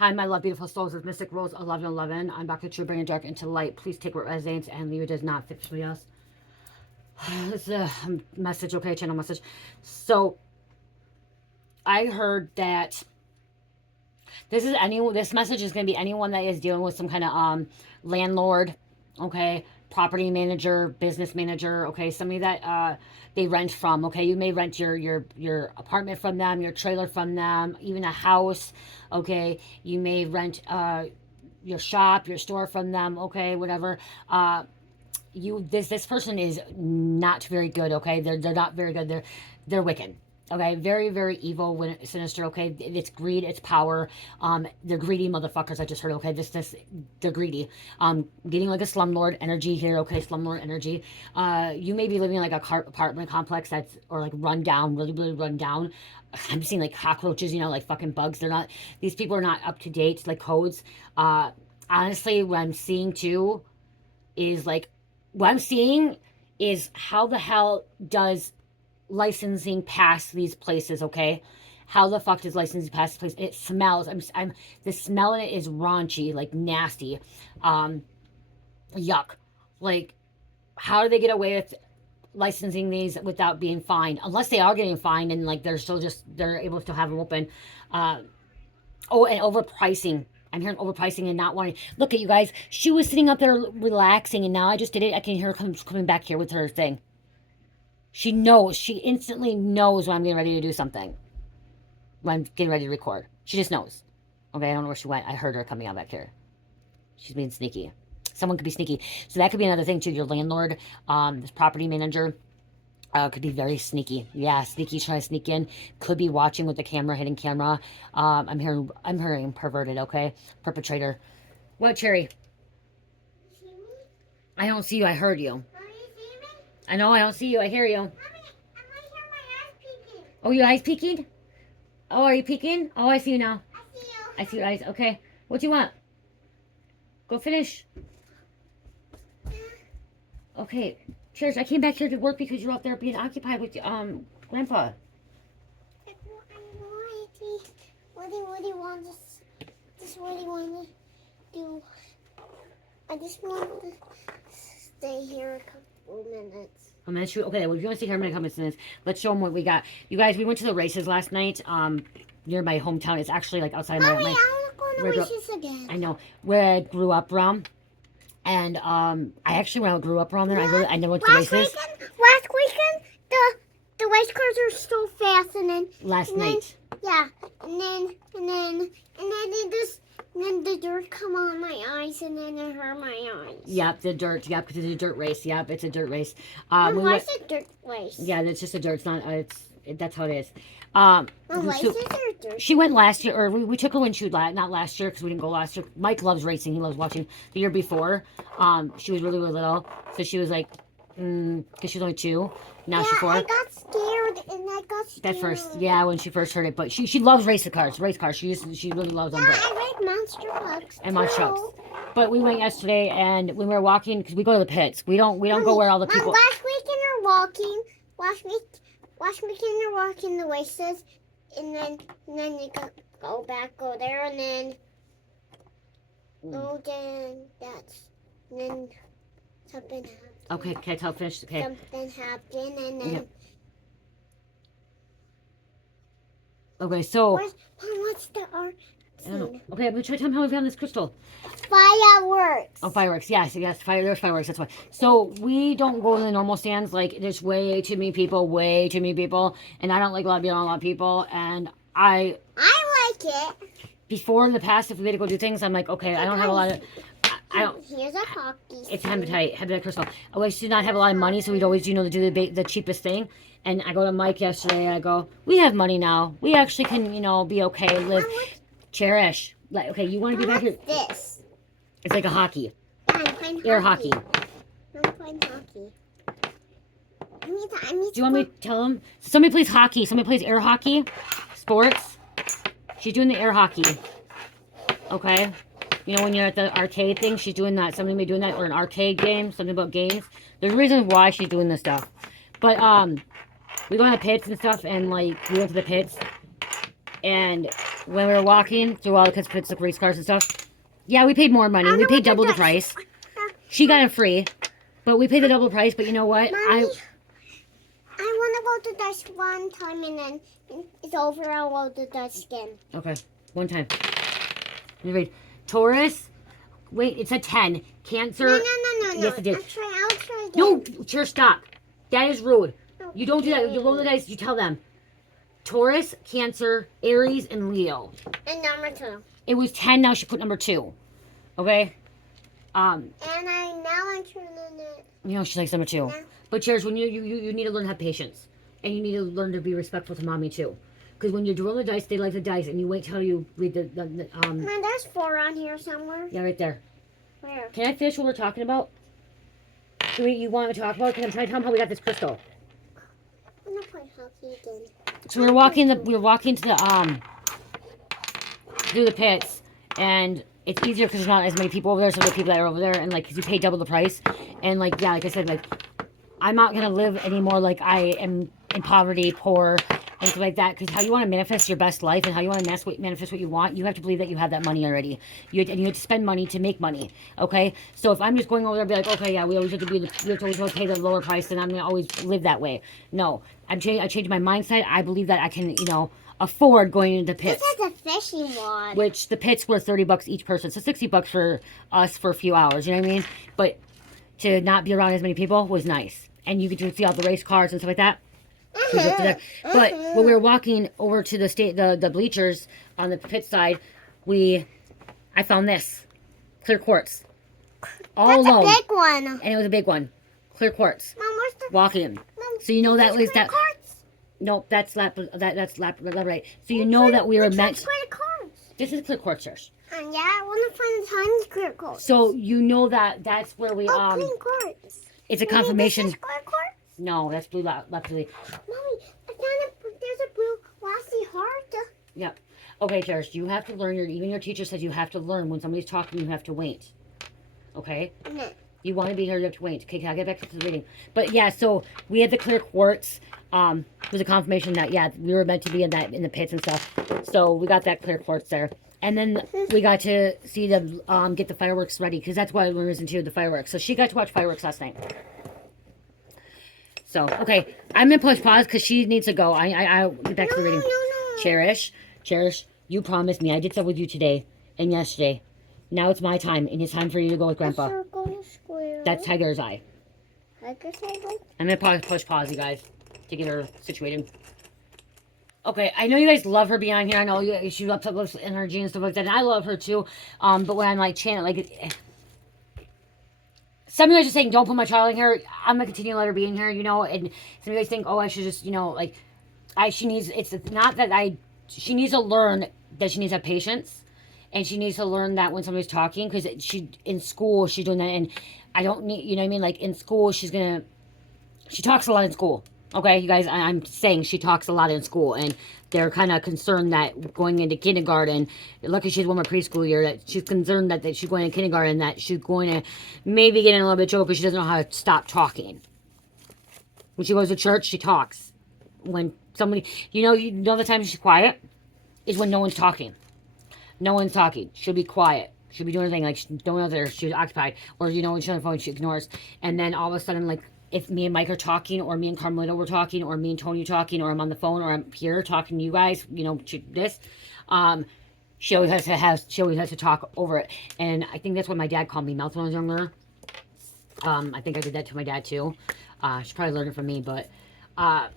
Hi, my love, beautiful souls. It's Mystic Rose 1111. I'm back to True, bringing dark into light. Please take what resonates and leave it does not fit for us. This is a message, okay, channel message. So, I heard that this message is going to be anyone that is dealing with some kind of landlord, okay, property manager, business manager, okay, somebody that they rent from, okay. You may rent your apartment from them, your trailer from them, even a house, okay. You may rent your shop, your store from them, okay, whatever. This person is not very good, okay. They're not very good. They're wicked. Okay, very, very evil, sinister, okay? It's greed, it's power. They're greedy motherfuckers, I just heard, okay? They're greedy. Getting like a slumlord energy here, okay? Slumlord energy. You may be living in like a apartment complex that's, or like run down, really, really run down. I'm seeing like cockroaches, you know, like fucking bugs. These people are not up to date, like codes. Honestly, what I'm seeing too is like, how the hell does licensing past these places, okay? How the fuck does licensing pass this place? It smells. The smell in it is raunchy, like nasty. Yuck. Like, how do they get away with licensing these without being fined? Unless they are getting fined and like they're able to still have them open. And overpricing. I'm hearing overpricing and not wanting. Look at you guys. She was sitting up there relaxing, and now I just did it. I can hear her coming back here with her thing. She knows. She instantly knows when I'm getting ready to do something. When I'm getting ready to record. She just knows. Okay, I don't know where she went. I heard her coming out back here. She's being sneaky. Someone could be sneaky. So that could be another thing too. Your landlord, this property manager, could be very sneaky. Yeah, sneaky, trying to sneak in. Could be watching with the camera, hidden camera. I'm hearing perverted, okay? Perpetrator. What, Cherry? See me? I don't see you. I heard you. I know, I don't see you. I hear you. Mommy, I might hear my eyes peeking. Oh, your eyes peeking? Oh, are you peeking? Oh, I see you now. I see you. I see your eyes. Okay. What do you want? Go finish. Okay. Cheers. I came back here to work because you're out there being occupied with Grandpa. What do you want? What do you want to do? I just want to stay here a couple minutes. A minute? Okay, well, if you want to stay here a minute, couple minutes, let's show them what we got. You guys, we went to the races last night, near my hometown. It's actually like outside Mommy, my I want to go to the races again. I know, where I grew up around. And I actually, when I grew up around there, I never went to the races. Last weekend, the race cars are so fast, and then last night. Yeah, and then the dirt come on my eyes, and then it hurt my eyes. Yep, the dirt. Yep, because it's a dirt race. Yep, it's a dirt race. Why is it dirt race? Yeah, it's just a dirt. It's not. That's how it is. Races are dirt. She went last year, or we took her when she was not last year because we didn't go last year. Mike loves racing. He loves watching. The year before, she was really, really little, so she was like, because she was only 2. Now she's 4. I got scared, and I got scared. That first, yeah, when she first heard it, but she loves race cars. She really loves them. Yeah, I like monster trucks. And monster trucks. But we went yesterday, and when we were walking, because we go to the pits, we don't go where all the people. Last weekend you're walking. Last weekend you're walking the races, and then you go there, and then then something happened. Okay, can I tell finish? Okay. Something happened, and then. Yep. Okay, so. What's the art? I don't know. Okay, I'm gonna try to tell them how we found this crystal. Fireworks. Oh, fireworks. Yes. There's fireworks. That's why. So we don't go to the normal stands. Like, there's way too many people. And I don't like a lot of people. And I like it. Before in the past, if we had to go do things, I'm like, okay, I don't have a lot of. I don't. Here's a hockey. It's hematite crystal. I always do not have a lot of money, so we'd always, do the cheapest thing. And I go to Mike yesterday, and I go, we have money now. We actually can, be okay, live, cherish. Like, okay, you want to be back here? This. It's like a hockey. Yeah, I'm playing air hockey. I'm playing hockey. I need do you want me to tell them? Somebody plays hockey. Somebody plays air hockey. Sports. She's doing the air hockey. Okay. When you're at the arcade thing, she's doing that. Somebody may be doing that, or an arcade game, something about games. There's reasons why she's doing this stuff. But we go to the pits and stuff, and like we went to the pits, and when we were walking through all the kids' race cars and stuff. Yeah, we paid more money. We paid double the price. She got it free, but we paid the double price. But you know what? Mommy, I want to go to Dutch one time and then it's over. I'll go to Dutch again. Okay, one time. Let me read. Taurus. Wait, it's a 10. Cancer. No. Yes, it did. I'll try again. No, sure, stop. That is rude. You don't do that. You roll the dice. You tell them. Taurus, Cancer, Aries, and Leo. And number 2. It was 10. Now she put number 2. Okay. And I'm turning it. You know she likes number 2. Yeah. But cheers. When you need to learn to have patience, and you need to learn to be respectful to mommy too. Because when you're rolling the dice, they like the dice, and you wait till you read the Man, there's 4 on here somewhere. Yeah, right there. Where? Can I finish what we're talking about? You want to talk about? Because I'm trying to tell them how we got this crystal. I'm gonna play hockey again. So we were walking to the through the pits, and it's easier because there's not as many people over there. So the people that are over there, and like, because you pay double the price, and like, yeah, like I said, like, I'm not gonna live anymore like I am in poverty, poor, and stuff like that. Because how you want to manifest your best life and how you want to manifest what you want, you have to believe that you have that money already. You have to spend money to make money. Okay, so if I'm just going over there and be like, okay, yeah, we always have to always pay the lower price, then I'm gonna always live that way. No, I changed my mindset. I believe that I can, afford going into the pits. This is a fishing rod. Which the pits were $30 each person, so $60 for us for a few hours. You know what I mean? But to not be around as many people was nice, and you get to see all the race cars and stuff like that. But when we were walking over to the bleachers on the pit side, I found this clear quartz, all alone. That's a big one. And it was a big one, clear quartz. Mom, where's the Walking. Mom, So you know that was that. cards? Nope, that's labradorite. So you know that we were meant. Clear cards. This is clear quartz, Josh. Yeah, I want to find the tiny clear cards. So you know that's where we clean cards. It's a confirmation. This is clear cards? No, that's blue lapidary. Mommy, I found there's a blue glassy heart. Yep. Okay, Cherish, you have to learn. Even your teacher says you have to learn. When somebody's talking, you have to wait. Okay? No. You want to be here, you have to wait. Okay, can I get back to the reading? But yeah, so we had the clear quartz. It was a confirmation that, yeah, we were meant to be in the pits and stuff. So we got that clear quartz there. And then we got to see them get the fireworks ready, because that's why we were into the fireworks. So she got to watch fireworks last night. So, okay, I'm going to push pause because she needs to go. I'll get back to the reading. No. Cherish, you promised me. I did stuff with you today and yesterday. Now it's my time, and it's time for you to go with Grandpa. Circle, square. That's Tiger's Eye. Tiger's Eye? I'm going to push pause, you guys, to get her situated. Okay, I know you guys love her being on here. I know she loves up with energy and stuff like that, and I love her too. But when I'm like channeling, like, some of you guys are saying, don't put my child in here. I'm going to continue to let her be in here, and some of you guys think, oh, I should just, she needs to learn that she needs to have patience, and she needs to learn that when somebody's talking, because in school, she's doing that, and I don't need, you know what I mean? Like, in school, she talks a lot in school. Okay, you guys, I'm saying she talks a lot in school, and they're kind of concerned that going into kindergarten, lucky she's one more preschool year, that she's concerned that she's going to kindergarten, that she's going to maybe get in a little bit of trouble because she doesn't know how to stop talking. When she goes to church, she talks. When somebody, you know the time she's quiet is when no one's talking. No one's talking. She'll be quiet. She'll be doing her thing, like, no one else there, she's occupied. Or, when she's on the phone, she ignores. And then all of a sudden, like, if me and Mike are talking, or me and Carmelita were talking, or me and Tony are talking, or I'm on the phone, or I'm here talking to you guys, she always has to talk over it. And I think that's what my dad called me mouth when I was younger. I think I did that to my dad too. She probably learned it from me, but and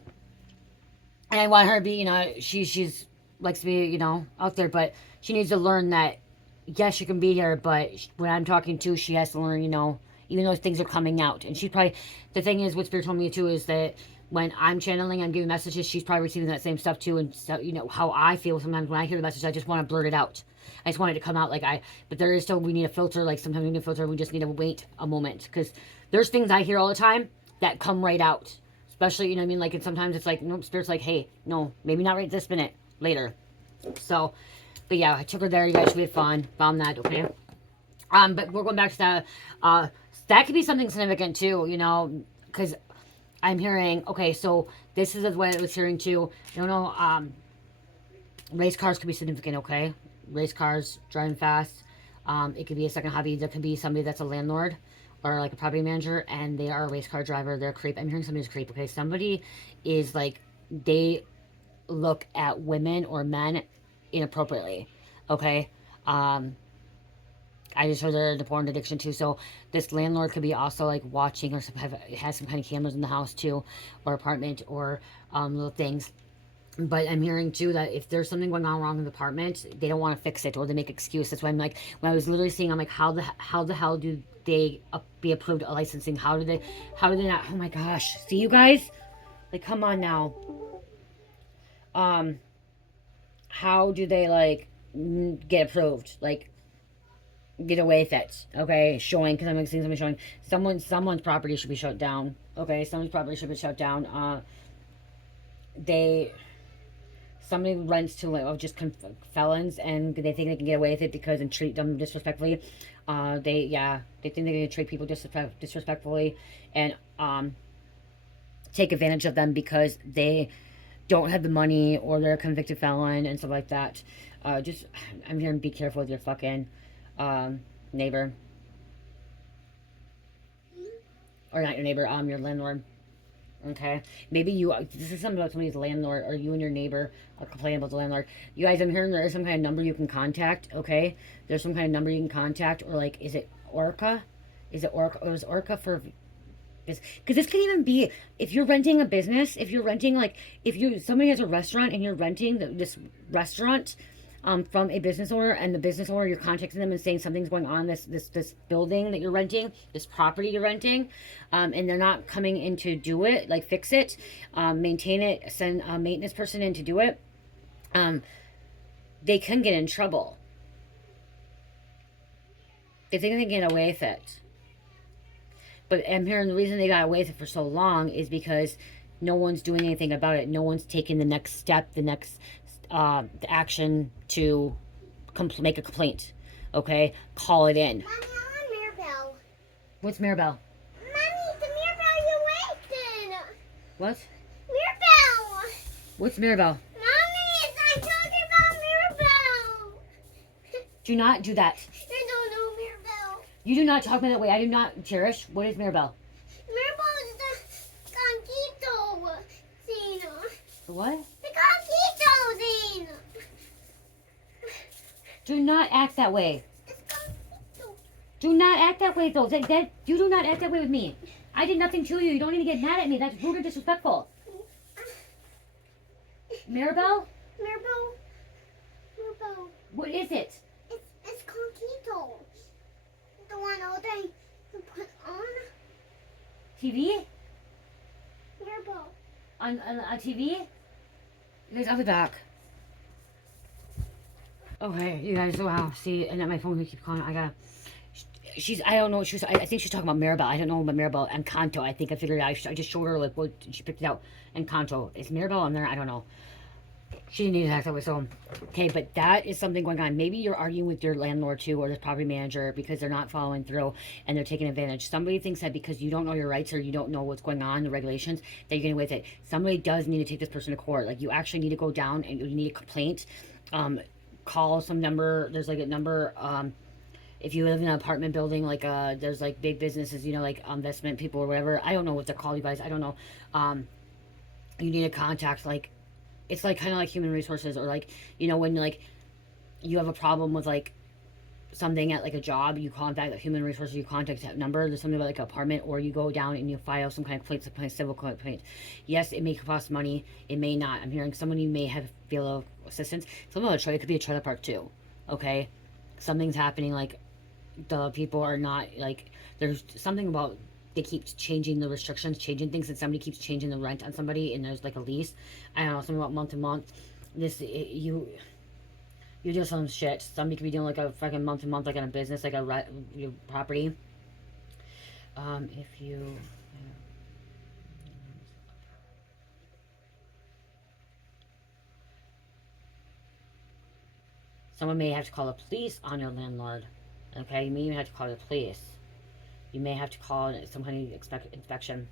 I want her to be, she's likes to be, out there, but she needs to learn that yes, she can be here, but when I'm talking to, she has to learn, even though things are coming out. And she's probably, the thing is, what Spirit told me too, is that when I'm channeling, I'm giving messages, she's probably receiving that same stuff too. And so, how I feel sometimes when I hear the message, I just want to blurt it out. I just want it to come out but there is still, we need a filter, like sometimes we need a filter, we just need to wait a moment. Because there's things I hear all the time that come right out. Especially, like, and sometimes it's like, nope, Spirit's like, hey, no, maybe not right this minute, later. So, but yeah, I took her there, you guys, we had fun, found that, okay? But we're going back to that, that could be something significant too, because I'm hearing, okay, so this is what I was hearing too. I don't know, Race cars could be significant, okay? Race cars, driving fast. It could be a second hobby. There could be somebody that's a landlord or like a property manager and they are a race car driver. They're a creep. I'm hearing somebody's a creep, okay? Somebody is like, they look at women or men inappropriately, okay? Um, I just heard they're the porn addiction too. So this landlord could be also like watching or has some kind of cameras in the house too, or apartment or little things. But I'm hearing too that if there's something going on wrong in the apartment, they don't want to fix it or they make excuses. That's why I'm like, when I was literally seeing, I'm like, how the hell do they be approved licensing? How do they not? Oh my gosh! See you guys, like, come on now. Um, how do they like get approved? Like, get away with it, okay? Showing, because I'm like seeing somebody showing someone's property should be shut down, okay? Someone's property should be shut down. They Somebody rents to like just felons and they think they can get away with it because and treat them disrespectfully. They think they can treat people disrespectfully and take advantage of them because they don't have the money or they're a convicted felon and stuff like that. Just I'm hearing be careful with your fucking neighbor. Or not your neighbor, your landlord. Okay, maybe you. This is something about somebody's landlord, or you and your neighbor are complaining about the landlord. You guys, I'm hearing there is some kind of number you can contact. Okay, there's some kind of number you can contact, or like, is it Orca? Is it Orca? Or is Orca for this? Because this can even be if you're renting a business. If you're renting, like, if you somebody has a restaurant and you're renting this restaurant from a business owner, and the business owner, you're contacting them and saying something's going on this building that you're renting, this property you're renting, and they're not coming in to do it, like fix it, maintain it, send a maintenance person in to do it, they can get in trouble. They think they can get away with it. But I'm hearing the reason they got away with it for so long is because no one's doing anything about it. No one's taking the next step, the next the action to make a complaint. Okay, call it in. Mommy, I want Mirabelle. What's Mirabelle? Mommy, the Mirabelle you wasted. What? Mirabelle. What's Mirabelle? Mommy, I'm talking about Mirabelle. Do not do that. You don't know Mirabelle. You do not talk me that way. I do not cherish. What is Mirabelle? Mirabelle is the conquito scene. What? The conquito scene. Do not act that way. It's conquito. Do not act that way, though. You do not act that way with me. I did nothing to you. You don't need to get mad at me. That's rude and disrespectful. Mirabelle? Mirabelle. Mirabelle. What is it? It's conquito. The one all day you put on. TV? Mirabelle. On TV? You guys, I'll be back. Okay, you guys, wow. See, and then my phone keeps calling. I don't know what she was, I think she's talking about Mirabelle. I don't know about Mirabelle. Encanto, I think I figured it out. I just showed her, like, what, she picked it out. Encanto. Is Mirabelle on there? I don't know. She didn't need to act that way, so, okay, but that is something going on. Maybe you're arguing with your landlord, too, or the property manager, because they're not following through, and they're taking advantage. Somebody thinks that because you don't know your rights, or you don't know what's going on, the regulations, that you're getting away with it. Somebody does need to take this person to court. Like, you actually need to go down, and you need a complaint, call some number. There's like a number, if you live in an apartment building, like there's like big businesses, you know, like investment people or whatever. I don't know what they're called, you guys. I don't know. You need to contact, like, it's like kind of like human resources, or like, you know, when like you have a problem with like something at like a job, you contact the human resources, you contact that number. There's something about like an apartment, or you go down and you file some kind of complaint, some kind of civil complaint. Yes, it may cost money, it may not. I'm hearing someone you may have feel of assistance. Something about a trailer, it could be a trailer park too. Okay, something's happening, like the people are not, like, there's something about they keep changing the restrictions, changing things, and somebody keeps changing the rent on somebody, and there's like a lease. I don't know, something about month to month. You do some shit. Somebody could be doing like a fucking month to month, like in a business, like your property. If you. Someone may have to call the police on your landlord. Okay, you may even have to call the police. You may have to call some kind of inspection.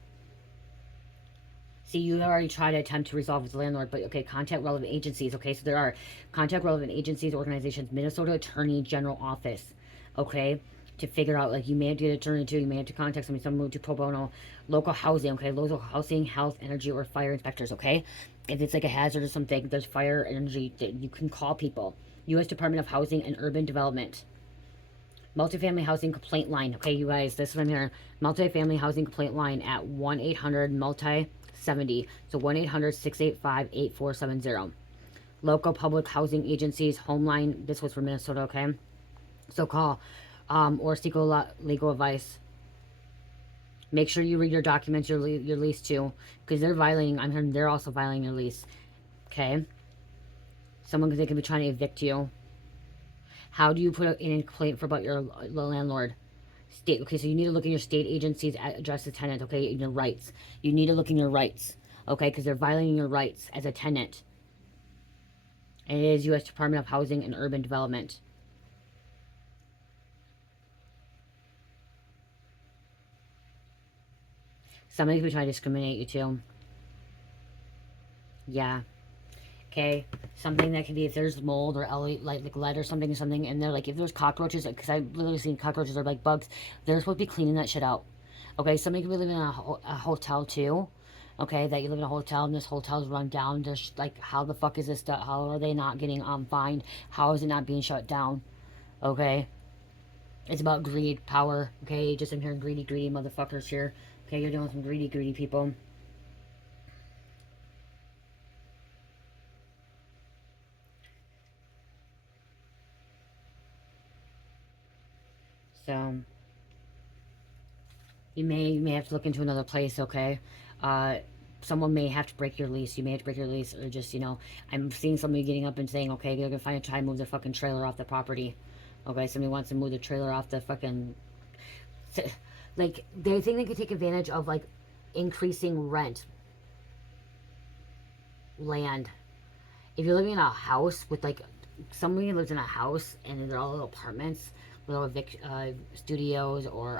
See, you already tried to attempt to resolve with the landlord, but okay, contact relevant agencies. Okay, so there are contact relevant agencies, organizations, Minnesota Attorney General Office. Okay, to figure out, like, you may have to get an attorney too, you may have to contact somebody, someone move to pro bono, local housing, okay, local housing, health, energy, or fire inspectors, okay? If it's like a hazard or something, there's fire, energy, you can call people. U.S. Department of Housing and Urban Development. Multifamily housing complaint line. Okay, you guys, this is what I'm hearing. Multifamily housing complaint line at 1-800-MULTI-70. So 1-800-685-8470. Local public housing agencies, Homeline. This was for Minnesota, okay? So call or seek legal advice. Make sure you read your documents, your lease too, because they're violating. I'm hearing they're also violating your lease. Okay. Someone, they could be trying to evict you. How do you put in a complaint for about your landlord? State. Okay, so you need to look in your state agencies, address the tenant. Okay, in your rights. You need to look in your rights. Okay, because they're violating your rights as a tenant. And it is U.S. Department of Housing and Urban Development. Somebody could be trying to discriminate you too. Yeah. Okay, something that could be, if there's mold or like lead or something, and they're like, if there's cockroaches, because I've literally seen cockroaches or like bugs, they're supposed to be cleaning that shit out. Okay, somebody could be living in a hotel too. Okay, that you live in a hotel and this hotel's run down. There's like, how the fuck is this stuff? How are they not getting fined? How is it not being shut down? Okay, it's about greed, power. Okay, just I'm hearing greedy motherfuckers here. Okay, you're dealing with some greedy people. So you may have to look into another place, okay? Someone may have to break your lease. You may have to break your lease, or just, I'm seeing somebody getting up and saying, okay, they're gonna try and move their fucking trailer off the property. Okay, somebody wants to move the trailer off the fucking, like, they think they could take advantage of, like, increasing rent, land. If you're living in a house with, like, somebody lives in a house and they're all little apartments, little studios, or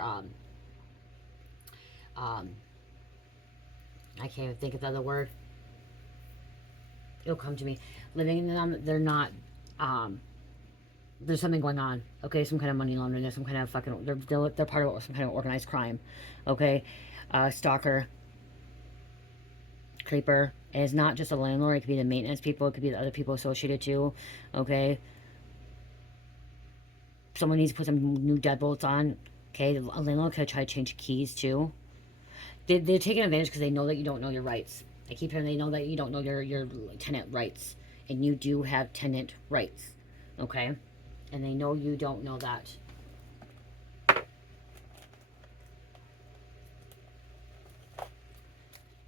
I can't even think of the other word. It'll come to me. Living in them, they're not. There's something going on. Okay, some kind of money laundering. There's some kind of fucking. They're part of some kind of organized crime. Okay, stalker, creeper. And it's not just a landlord. It could be the maintenance people. It could be the other people associated too. Okay. Someone needs to put some new deadbolts on. Okay, a landlord could try to change keys too. They're taking advantage because they know that you don't know your rights. I keep hearing they know that you don't know your tenant rights. And you do have tenant rights. Okay? And they know you don't know that.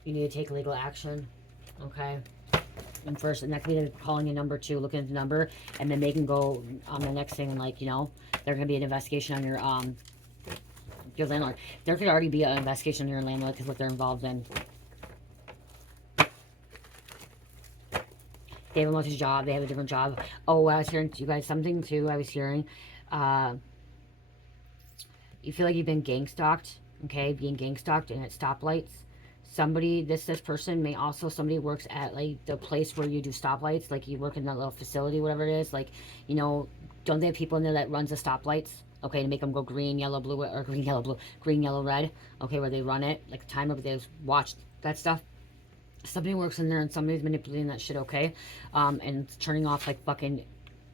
You need to take legal action. Okay? And first, and that could be calling a number two, looking at the number, and then they can go on the next thing and, like, there can be an investigation on your landlord. There could already be an investigation on your landlord because what they're involved in. They have a multi job. They have a different job. Oh, I was hearing, you guys, something too. I was hearing, you feel like you've been gang stalked. Okay, being gang stalked and at stoplights. Somebody, this person may also, somebody works at, like, the place where you do stoplights. Like, you work in that little facility, whatever it is. Like, don't they have people in there that runs the stoplights? Okay, to make them go green, yellow, blue, or green, yellow, blue, green, yellow, red. Okay, where they run it, like a timer, but they just watch that stuff. Somebody works in there and somebody's manipulating that shit, okay? And turning off, like, fucking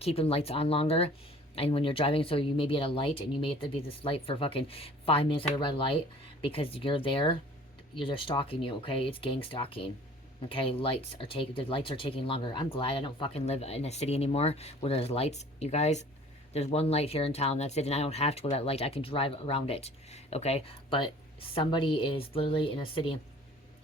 keeping lights on longer. And when you're driving, so you may be at a light and you may have to be this light for fucking 5 minutes at a red light because you're there. They're stalking you, okay? It's gang stalking. Okay, the lights are taking longer. I'm glad I don't fucking live in a city anymore where there's lights, you guys. There's one light here in town, that's it, and I don't have to go to that light. I can drive around it, okay? But somebody is literally in a city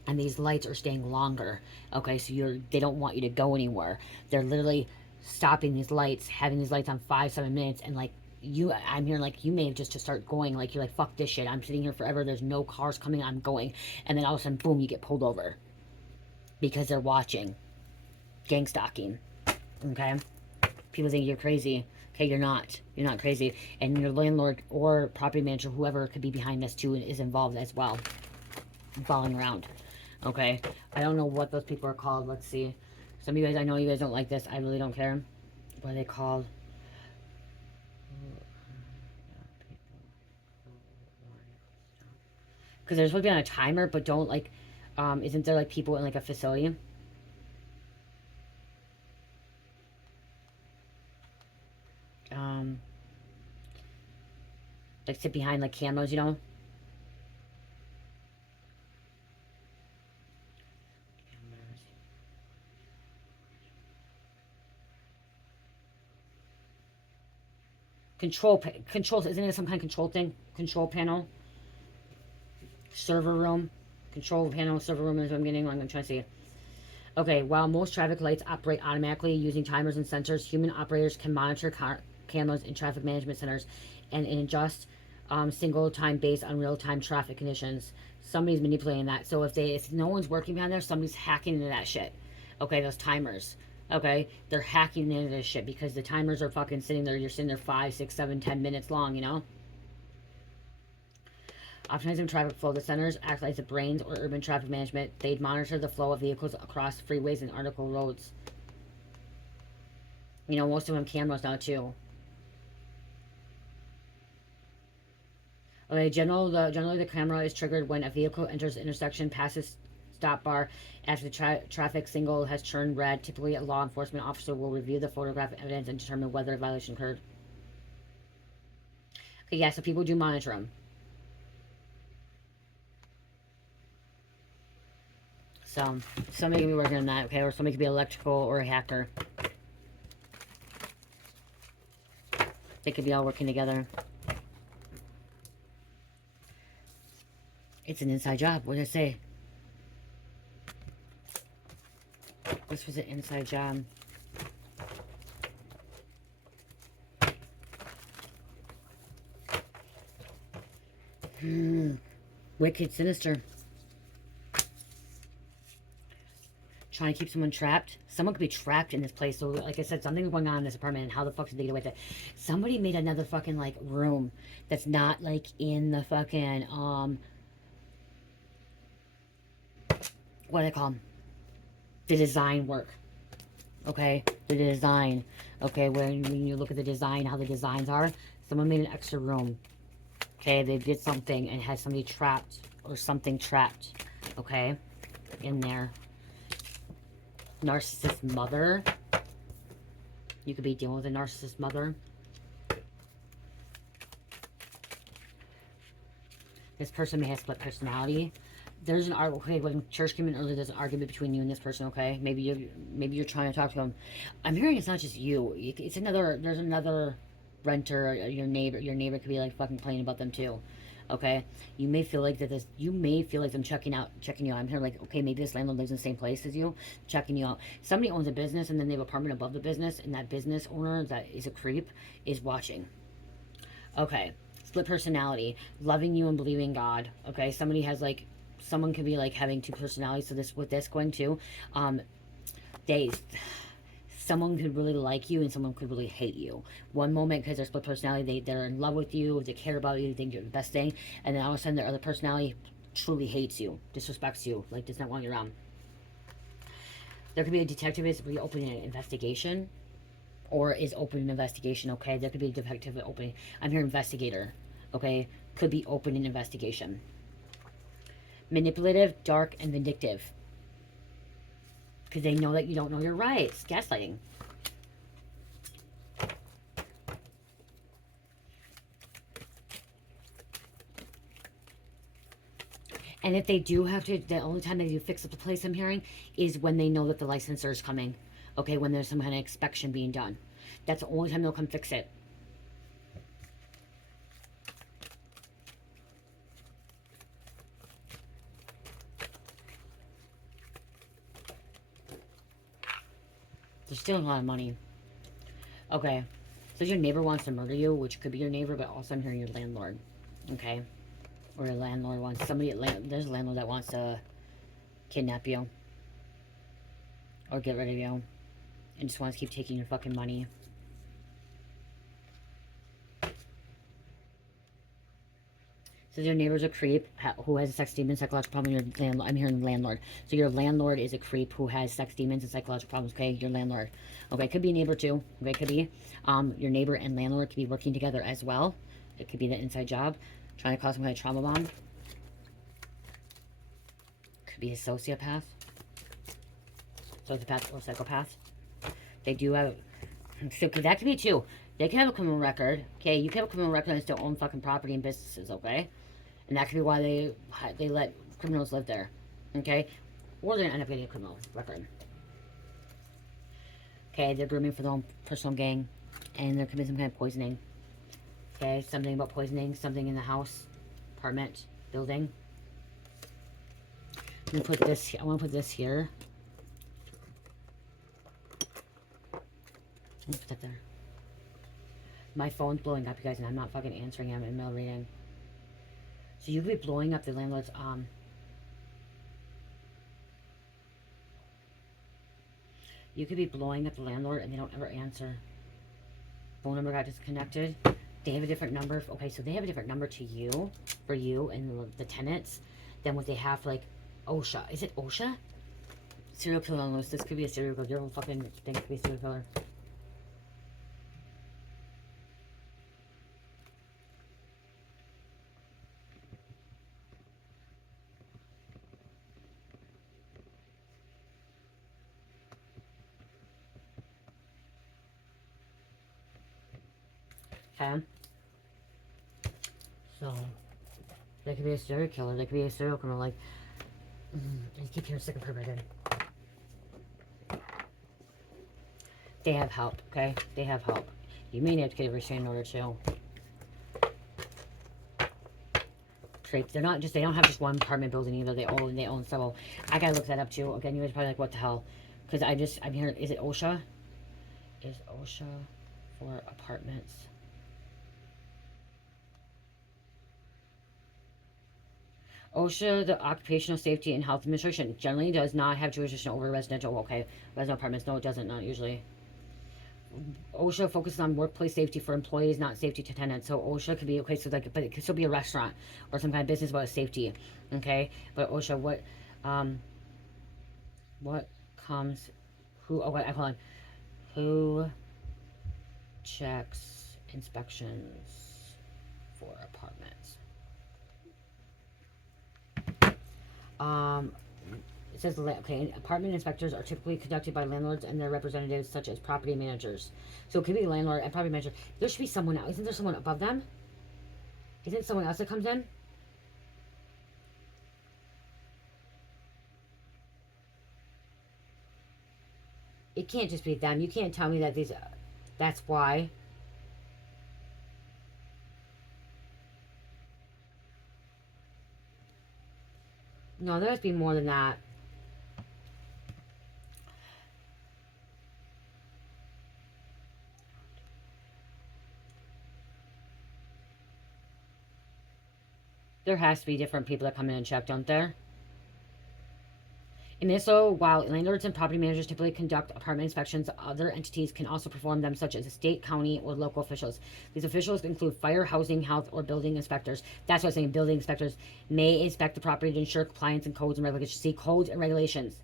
and these lights are staying longer, okay? So they don't want you to go anywhere. They're literally stopping these lights, having these lights on 5-7 minutes, and, like, I'm hearing, like, you may have just to start going, like, you're like, fuck this shit, I'm sitting here forever, there's no cars coming, I'm going, and then all of a sudden, boom, you get pulled over because they're watching. Gang stalking. Okay, people think you're crazy. Okay, you're not crazy, and your landlord or property manager, whoever could be behind this too, is involved as well, following around. Okay? I don't know what those people are called. Let's see. Some of you guys, I know you guys don't like this. I really don't care. What are they called? Because they're supposed to be on a timer, but don't like, isn't there like people in like a facility? Um, like sit behind like cameras, you know? Control, isn't it some kind of control thing? Control panel, server room, control panel, server room is what I'm getting. I'm trying to see. Okay, while most traffic lights operate automatically using timers and sensors, human operators can monitor cameras in traffic management centers and adjust single time based on real time traffic conditions. Somebody's manipulating that. So if no one's working behind there, somebody's hacking into that shit. Okay, those timers. Okay, they're hacking into this shit because the timers are fucking sitting there. You're sitting there 5, 6, 7, 10 minutes long. You know. Optimizing traffic flow. The centers act like the brains or urban traffic management. They'd monitor the flow of vehicles across freeways and article roads. You know, most of them cameras now too. Okay, generally the camera is triggered when a vehicle enters the intersection, passes stop bar after the traffic signal has turned red. Typically, a law enforcement officer will review the photographic evidence and determine whether a violation occurred. Okay, yeah, so people do monitor them. So somebody can be working on that, okay, or somebody could be electrical or a hacker. They could be all working together. It's an inside job. What did I say? This was an inside job. Wicked, sinister. Trying to keep someone trapped. Someone could be trapped in this place. So, like I said, something's going on in this apartment. And how the fuck did they get away with it? Somebody made another fucking like room that's not like in the fucking what do they call them? The design work. Okay, the design. Okay, when you look at the design, how the designs are, someone made an extra room. Okay, they did something and had somebody trapped or something trapped. Okay, in there. Narcissist mother. You could be dealing with a narcissist mother. This person may have split personality. There's an argument. Okay, when church came in earlier, there's an argument between you and this person. Okay, maybe you're trying to talk to him. I'm hearing it's not just you. It's another. There's another renter. Your neighbor. Your neighbor could be like fucking complaining about them too. Okay, you may feel like that. You may feel like them checking you out. I'm here like, okay, maybe this landlord lives in the same place as you, checking you out. Somebody owns a business and then they have an apartment above the business, and that business owner that is a creep is watching. Okay, split personality, loving you and believing God. Okay, somebody has like, someone could be like having two personalities. So this with this going to, they someone could really like you and someone could really hate you. One moment, because they're split personality, they're in love with you, they care about you, they think you're the best thing, and then all of a sudden their other personality truly hates you, disrespects you, like does not want you around. There could be a detective is reopening an investigation, or is opening an investigation. Okay, there could be a detective opening. I'm here, investigator. Okay, could be opening an investigation. Manipulative, dark, and vindictive. Because they know that you don't know your rights. Gaslighting. And if they do have to, the only time they do fix up the place, I'm hearing, is when they know that the licensor is coming. Okay, when there's some kind of inspection being done. That's the only time they'll come fix it. They're stealing a lot of money. Okay. So your neighbor wants to murder you, which could be your neighbor, but also I'm hearing your landlord. Okay. Or your landlord wants somebody. There's a landlord that wants to kidnap you. Or get rid of you. And just wants to keep taking your fucking money. So your neighbor's a creep who has a sex demon, psychological problem. Your landlord, I'm hearing landlord. So your landlord is a creep who has sex demons and psychological problems. Okay, your landlord. Okay, could be a neighbor too. Okay, could be. Your neighbor and landlord could be working together as well. It could be the inside job, trying to cause some kind of trauma bomb. Could be a sociopath or psychopath. They do have. So that could be too. They can have a criminal record. Okay, you can have a criminal record and still own fucking property and businesses. Okay. And that could be why they let criminals live there, okay? Or they're gonna end up getting a criminal record. Okay, they're grooming for their own personal gain, and they're committing some kind of poisoning. Okay, something about poisoning, something in the house, apartment, building. I'm gonna put this. I want to put this here. I'm gonna put that there. My phone's blowing up, you guys, and I'm not fucking answering. I'm in mail reading. So you could be blowing up the landlord's, you could be blowing up the landlord and they don't ever answer. Phone number got disconnected. They have a different number. Okay, so they have a different number to you, for you and the tenants, than what they have for, like, OSHA. Is it OSHA? Serial killer on this. This could be a serial killer. Your whole fucking thing could be a serial killer. Okay. So, they could be a serial killer. They could be a serial criminal. Like, I keep hearing sick of perverted. They have help, okay? They have help. You may need to get a restraining order too. Creep. They're not just. They don't have just one apartment building either. They own several. I gotta look that up too. Again, you guys are probably like, what the hell? Because I'm hearing. Is it OSHA? Is OSHA for apartments? OSHA, the Occupational Safety and Health Administration, generally does not have jurisdiction over residential. Okay, residential apartments. No, it doesn't. Not usually. OSHA focuses on workplace safety for employees, not safety to tenants. So OSHA could be, okay, so like, but it could still be a restaurant or some kind of business about safety, okay? But OSHA, what comes, who, oh wait, hold on. Who checks inspections for apartments? It says, okay, apartment inspectors are typically conducted by landlords and their representatives, such as property managers. So it could be landlord and property manager. There should be someone else. Isn't there someone above them? Isn't it someone else that comes in? It can't just be them. You can't tell me that that's why. No, there must be more than that. There has to be different people that come in and check, don't there? In Minnesota, while landlords and property managers typically conduct apartment inspections, other entities can also perform them, such as state, county, or local officials. These officials include fire, housing, health, or building inspectors. That's what I'm saying. Building inspectors may inspect the property to ensure compliance and codes and regulations. See, codes and regulations.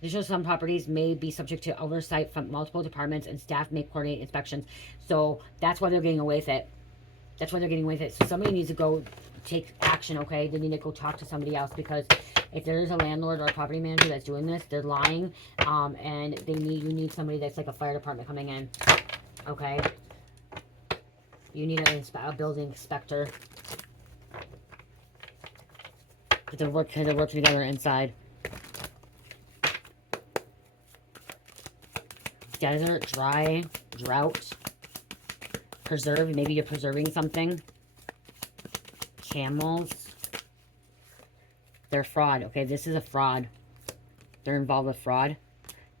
Additionally, some properties may be subject to oversight from multiple departments, and staff may coordinate inspections. So that's why they're getting away with it. That's why they're getting away with it. So somebody needs to go take action, okay? They need to go talk to somebody else, because if there is a landlord or a property manager that's doing this, they're lying, and you need somebody that's like a fire department coming in, okay? You need a building inspector. But they're working together inside. Desert, dry, drought, preserve. Maybe you're preserving something. Camels. They're fraud. Okay, this is a fraud. They're involved with fraud.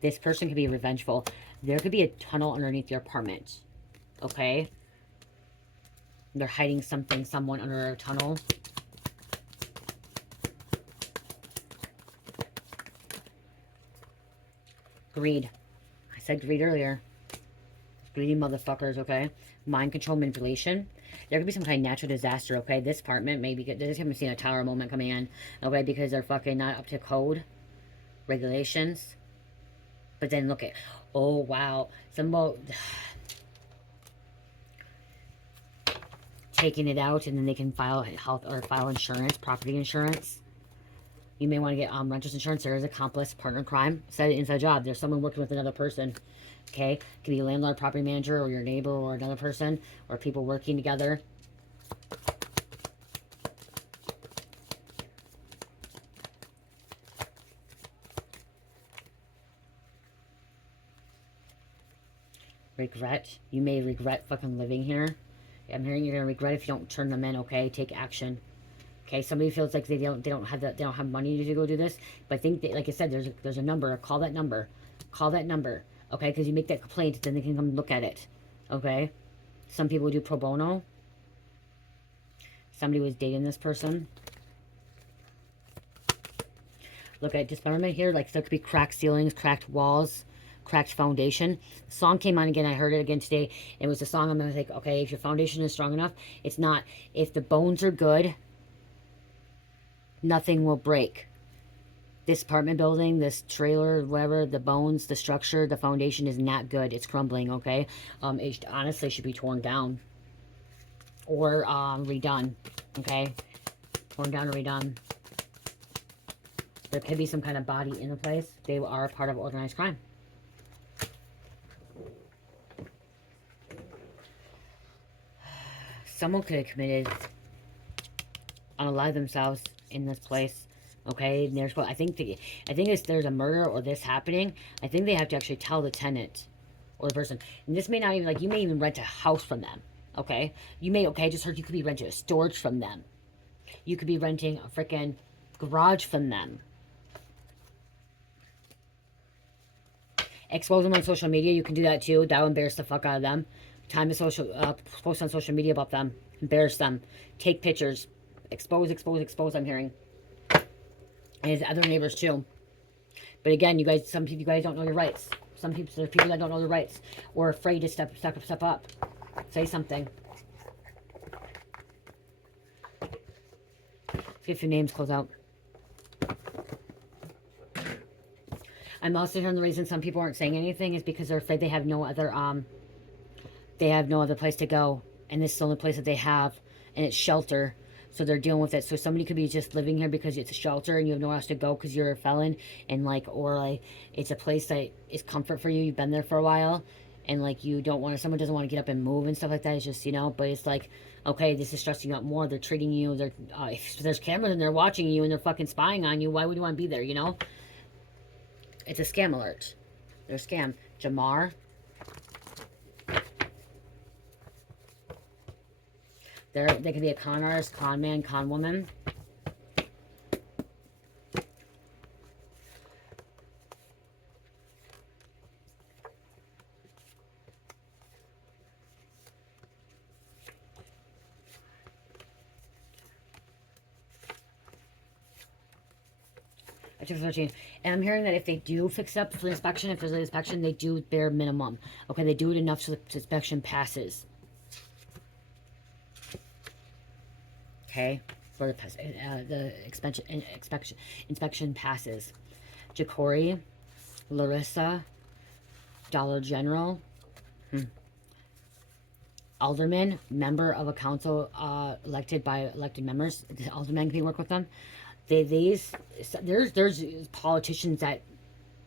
This person could be revengeful. There could be a tunnel underneath your apartment. Okay? They're hiding someone under a tunnel. Greed. I said greed earlier. Greedy motherfuckers, okay? mind control, manipulation. There could be some kind of natural disaster, okay? This apartment, maybe, they just haven't seen a tower moment coming in, okay? Because they're fucking not up to code, regulations. But then look at, oh, wow. Some about taking it out, and then they can file health or file insurance, property insurance. You may want to get renter's insurance. There is accomplice, partner in crime. Set it inside job. There's someone working with another person. Okay? It could be a landlord, property manager, or your neighbor, or another person, or people working together. Regret. You may regret fucking living here. I'm hearing you're gonna regret if you don't turn them in. Okay? Take action. Okay, somebody feels like they don't have money to go do this, but I think like I said, there's a number. Call that number. Call that number. Okay, because you make that complaint, then they can come look at it. Okay, some people do pro bono. Somebody was dating this person. Look at dismemberment here. Like there could be cracked ceilings, cracked walls, cracked foundation. The song came on again. I heard it again today. It was a song. I'm gonna think, okay, if your foundation is strong enough, it's not. If the bones are good, nothing will break. This apartment building, this trailer, whatever, the bones, the structure, the foundation is not good. It's crumbling, okay? It honestly should be torn down or redone, okay? Torn down or redone. There could be some kind of body in the place. They are a part of organized crime. Someone could have committed, unalive themselves in this place. Okay, and there's what I think if there's a murder or this happening, I think they have to actually tell the tenant or the person. And this may not even, like, you may even rent a house from them. Okay, you may, okay, I just heard you could be renting a storage from them. You could be renting a freaking garage from them. Expose them on social media. You can do that too. That will embarrass the fuck out of them. Time to post on social media about them. Embarrass them. Take pictures. Expose. I'm hearing. And his other neighbors too. But again, you guys, some people, you guys don't know your rights. Some people, there's people that don't know their rights or afraid to step up. Say something. See if your names close out. I'm also hearing the reason some people aren't saying anything is because they're afraid they have no other place to go, and this is the only place that they have, and it's shelter. So they're dealing with it. So somebody could be just living here because it's a shelter and you have nowhere else to go because you're a felon, and or it's a place that is comfort for you. You've been there for a while, and like you don't want to. Someone doesn't want to get up and move and stuff like that. It's just, but it's like, okay, this is stressing you out more. They're treating you. If there's cameras and they're watching you and they're fucking spying on you, why would you want to be there? It's a scam alert. They're a scam. Jamar. They could be a con artist, con man, con woman. Chapter 13. And I'm hearing that if they do fix up for the inspection, if there's an inspection, they do bare minimum. Okay, they do it enough so the inspection passes. Okay, for the inspection passes. Jacori, Larissa, Dollar General, alderman, member of a council elected by elected members. The alderman can work with them. There's politicians that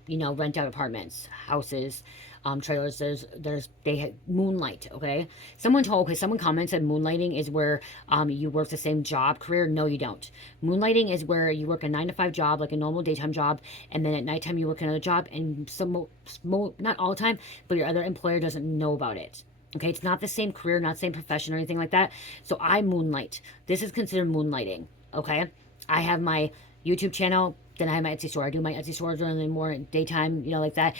rent out apartments, houses, trailers. They moonlight. Okay, someone commented moonlighting is where you work the same job career. No, you don't. Moonlighting is where you work a 9-to-5 job, like a normal daytime job, and then at nighttime you work another job, and not all the time, but your other employer doesn't know about it. Okay, it's not the same career, not the same profession or anything like that. So I moonlight. This is considered moonlighting. Okay, I have my YouTube channel, then I have my Etsy store. I do my Etsy store during the more daytime, like that.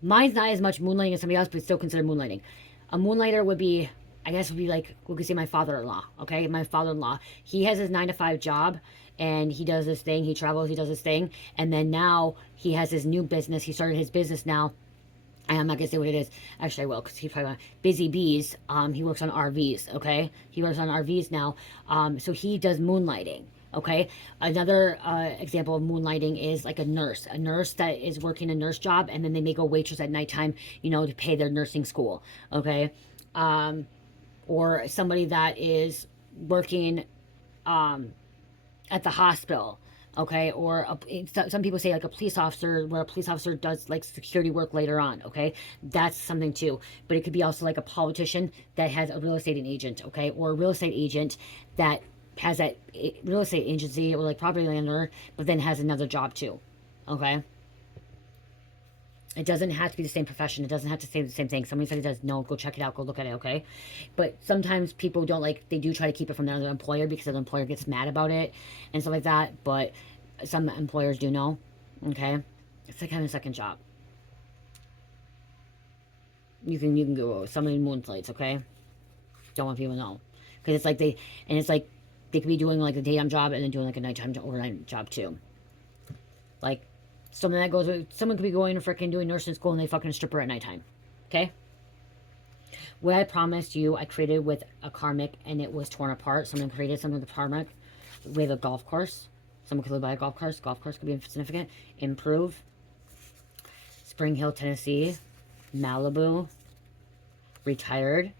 Mine's not as much moonlighting as somebody else, but it's still considered moonlighting. A moonlighter would be like, we could say my father-in-law, okay? My father-in-law. He has his 9-to-5 job, and he does this thing. He travels, he does this thing. And then now he has his new business. He started his business now. I'm not gonna say what it is. Actually, I will, because he's probably Busy Bees. He works on RVs. Okay, he works on RVs now. So he does moonlighting. Okay, another example of moonlighting is like a nurse that is working a nurse job, and then they may go waitress at nighttime, you know, to pay their nursing school. Okay, or somebody that is working at the hospital. Okay, or some people say like a police officer, where a police officer does like security work later on. Okay, that's something too. But it could be also like a politician that has a real estate agent. Okay, or a real estate agent that has that real estate agency, or like property landlord, but then has another job too. Okay, it doesn't have to be the same profession. It doesn't have to say the same thing. Somebody said it does. No, go check it out. Go look at it, okay? But sometimes people don't like, they do try to keep it from their other employer because the employer gets mad about it and stuff like that. But some employers do know, okay? It's like having a second job. You can go, somebody moonlights, okay? Don't want people to know. Because it's like it's like they could be doing like a daytime job and then doing like a nighttime overnight job too. Like, something that goes with, someone could be going to freaking doing nursing school and they fucking stripper at nighttime. Okay? What I promised you, I created with a karmic and it was torn apart. Someone created something with a karmic. We have a golf course. Someone could live by a golf course. Golf course could be significant. Improve. Spring Hill, Tennessee. Malibu. Retired.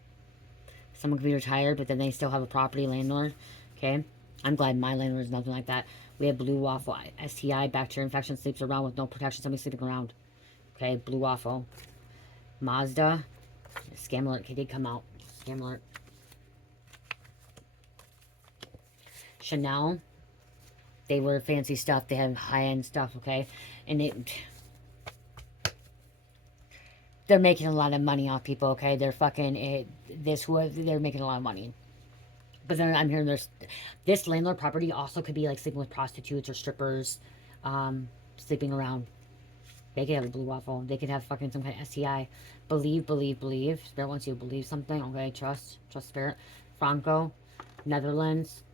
Someone could be retired, but then they still have a property landlord. Okay? I'm glad my landlord is nothing like that. We have Blue Waffle. STI, bacteria infection, sleeps around with no protection. Somebody sleeping around. Okay? Blue Waffle. Mazda. Scam alert. Okay, did come out. Scam alert. Chanel. They wear fancy stuff. They have high-end stuff, okay? And they're making a lot of money off people, okay? They're fucking, they're making a lot of money. But then I'm hearing this landlord property also could be like sleeping with prostitutes or strippers, sleeping around. They could have a blue waffle. They could have fucking some kind of STI. Believe. Spirit wants you to believe something, okay? Trust Spirit. Franco, Netherlands,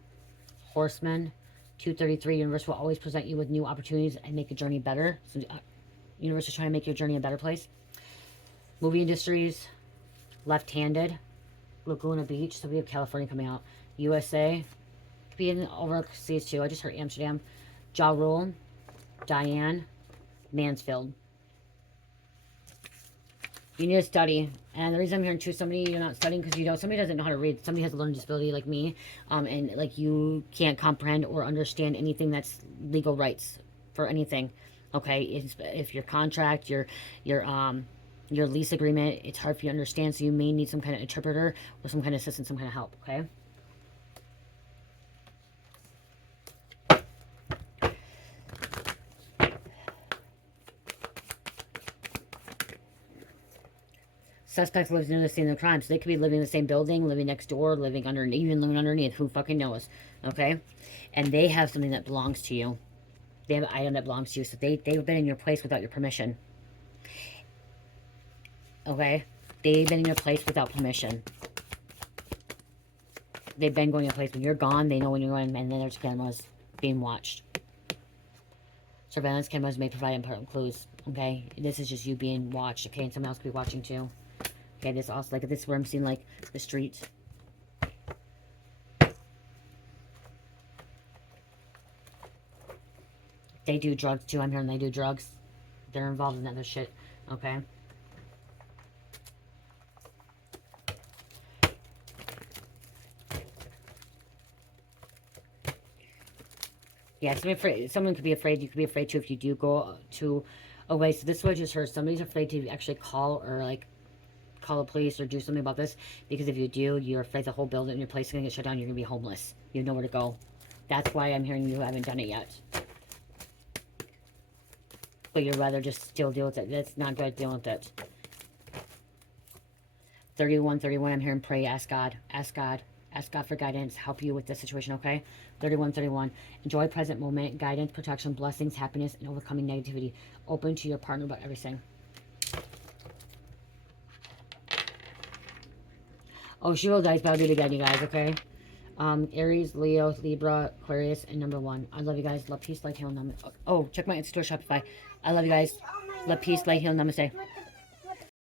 Horseman, 233. Universe will always present you with new opportunities and make your journey better. So, universe is trying to make your journey a better place. Movie industries, left-handed, Laguna Beach. So we have California coming out. USA, could be in overseas too. I just heard Amsterdam. Ja Rule, Diane, Mansfield. You need to study. And the reason I'm hearing too, somebody you're not studying because you know somebody doesn't know how to read. Somebody has a learning disability like me, and like you can't comprehend or understand anything that's legal rights for anything. Okay, if your contract, your lease agreement, it's hard for you to understand, so you may need some kind of interpreter or some kind of assistance, some kind of help. Okay. Suspect lives near the scene of the crime, so they could be living in the same building, living next door, living underneath, even living underneath. Who fucking knows? Okay, and they have something that belongs to you. They have an item that belongs to you, so they've been in your place without your permission. Okay, they've been in your place without permission. They've been going in a place when you're gone. They know when you're going, and then there's cameras being watched. Surveillance cameras may provide important clues. Okay, this is just you being watched. Okay, and someone else could be watching too. Okay, this also, like, this is where I'm seeing, like, the streets. They do drugs, too. I'm hearing they do drugs. They're involved in that other shit. Okay? Yeah, someone could be afraid. You could be afraid, too, if you do go to away. So this is what I just heard. Somebody's afraid to actually call or, like, call the police or do something about this, because if you do, you're afraid the whole building, your place is going to get shut down, you're going to be homeless. You have nowhere to go. That's why I'm hearing you haven't done it yet. But you'd rather just still deal with it. That's not good dealing with it. 3131, I'm hearing pray, ask God. Ask God. Ask God for guidance, help you with this situation, okay? 3131, enjoy present moment, guidance, protection, blessings, happiness, and overcoming negativity. Open to your partner about everything. Oh, she will dice, but I'll do it again, you guys, okay? Aries, Leo, Libra, Aquarius, and number 1. I love you guys. Love, peace, light, heal, namaste. Oh, check my Insta Shopify. I love you guys. Love, peace, light, heal, namaste.